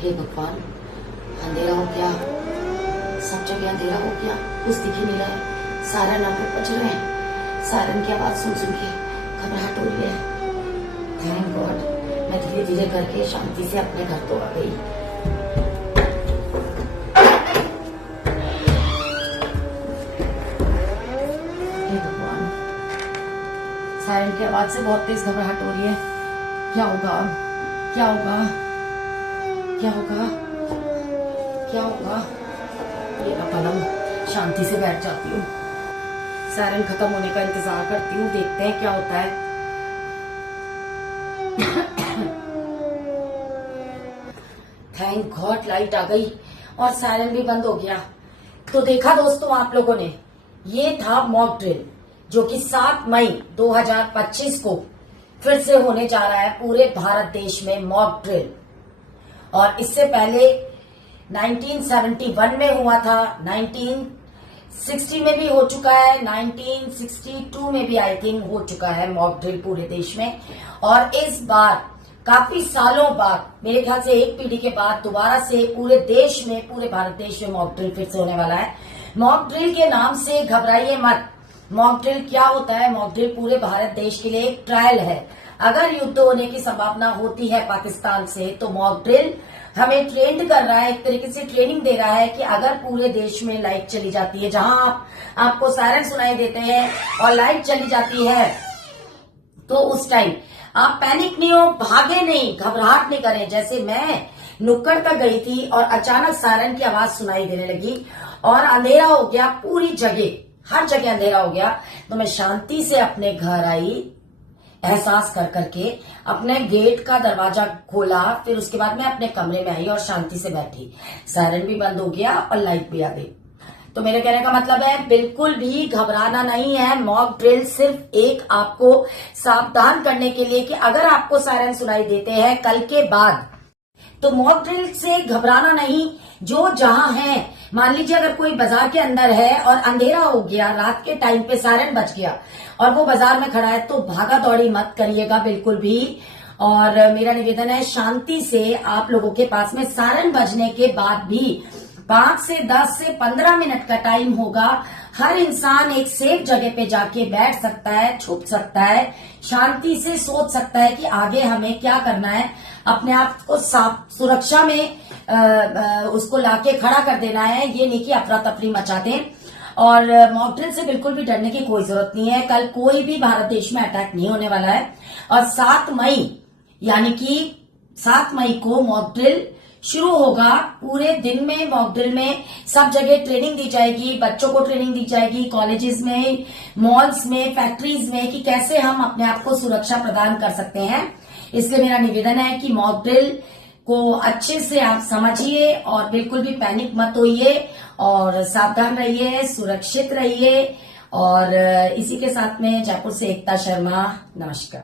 हे भगवान, अंधेरा हो गया, सब जगह अंधेरा हो गया, कुछ दिख ही नहीं रहा है। सायरन नंबर बज रहे हैं। सायरन की आवाज सुन सुन के घबराहट हो रही है। थैंक गॉड, मैं धीरे धीरे करके शांति से अपने घर तो आ गई। हे भगवान, सायरन की आवाज से बहुत तेज घबराहट हो रही है। क्या होगा, क्या होगा, क्या होगा, क्या होगा? ये ना कलम, शांति से बैठ जाती हूँ, सायरन खत्म होने का इंतजार करती हूँ, देखते हैं क्या होता है। थैंक गॉड, लाइट आ गई और सायरन भी बंद हो गया। तो देखा दोस्तों आप लोगों ने, ये था मॉक ड्रिल जो कि 7 मई 2025 को फिर से होने जा रहा है पूरे भारत देश में मॉक ड्रिल। और इससे पहले 1971 में हुआ था, 1960 में भी हो चुका है, 1962 में भी आई थिंक हो चुका है मॉक ड्रिल पूरे देश में। और इस बार काफी सालों बाद, मेरे ख्याल से एक पीढ़ी के बाद दोबारा से पूरे देश में, पूरे भारत देश में मॉक ड्रिल फिर से होने वाला है। मॉक ड्रिल के नाम से घबराइए मत। मॉक ड्रिल क्या होता है? मॉक ड्रिल पूरे भारत देश के लिए एक ट्रायल है। अगर युद्ध होने की संभावना होती है पाकिस्तान से, तो मॉक ड्रिल हमें ट्रेंड कर रहा है, एक तरीके से ट्रेनिंग दे रहा है कि अगर पूरे देश में लाइट चली जाती है, जहां आपको सायरन सुनाई देते हैं और लाइट चली जाती है, तो उस टाइम आप पैनिक नहीं हो, भागे नहीं, घबराहट नहीं करें। जैसे मैं नुक्कड़ तक गई थी और अचानक सायरन की आवाज सुनाई देने लगी और अंधेरा हो गया, पूरी जगह, हर जगह अंधेरा हो गया, तो मैं शांति से अपने घर आई, एहसास कर करके अपने गेट का दरवाजा खोला, फिर उसके बाद मैं अपने कमरे में आई और शांति से बैठी। सायरन भी बंद हो गया और लाइट भी आ गई। तो मेरे कहने का मतलब है, बिल्कुल भी घबराना नहीं है। मॉक ड्रिल सिर्फ एक आपको सावधान करने के लिए कि अगर आपको सायरन सुनाई देते हैं कल के बाद, तो मॉक ड्रिल से घबराना नहीं। जो जहां है, मान लीजिए अगर कोई बाजार के अंदर है और अंधेरा हो गया, रात के टाइम पे सायरन बज गया और वो बाजार में खड़ा है, तो भागा दौड़ी मत करिएगा बिल्कुल भी। और मेरा निवेदन है, शांति से आप लोगों के पास में सायरन बजने के बाद भी 5 से 10 से 15 मिनट का टाइम होगा। हर इंसान एक सेफ जगह पे जाके बैठ सकता है, छुप सकता है, शांति से सोच सकता है कि आगे हमें क्या करना है, अपने आप को सुरक्षा में उसको लाके खड़ा कर देना है। ये नहीं कि अफरा तफरी मचा दें। और मॉक ड्रिल से बिल्कुल भी डरने की कोई जरूरत नहीं है। कल कोई भी भारत देश में अटैक नहीं होने वाला है। और 7 मई यानी कि 7 मई को मॉक ड्रिल शुरू होगा। पूरे दिन में मॉक ड्रिल में सब जगह ट्रेनिंग दी जाएगी, बच्चों को ट्रेनिंग दी जाएगी, कॉलेजेस में, मॉल्स में, फैक्ट्रीज में, कि कैसे हम अपने आप को सुरक्षा प्रदान कर सकते हैं। इसलिए मेरा निवेदन है कि मॉक ड्रिल को अच्छे से आप समझिए और बिल्कुल भी पैनिक मत होइए और सावधान रहिए, सुरक्षित रहिए। और इसी के साथ में जयपुर से एकता शर्मा, नमस्कार।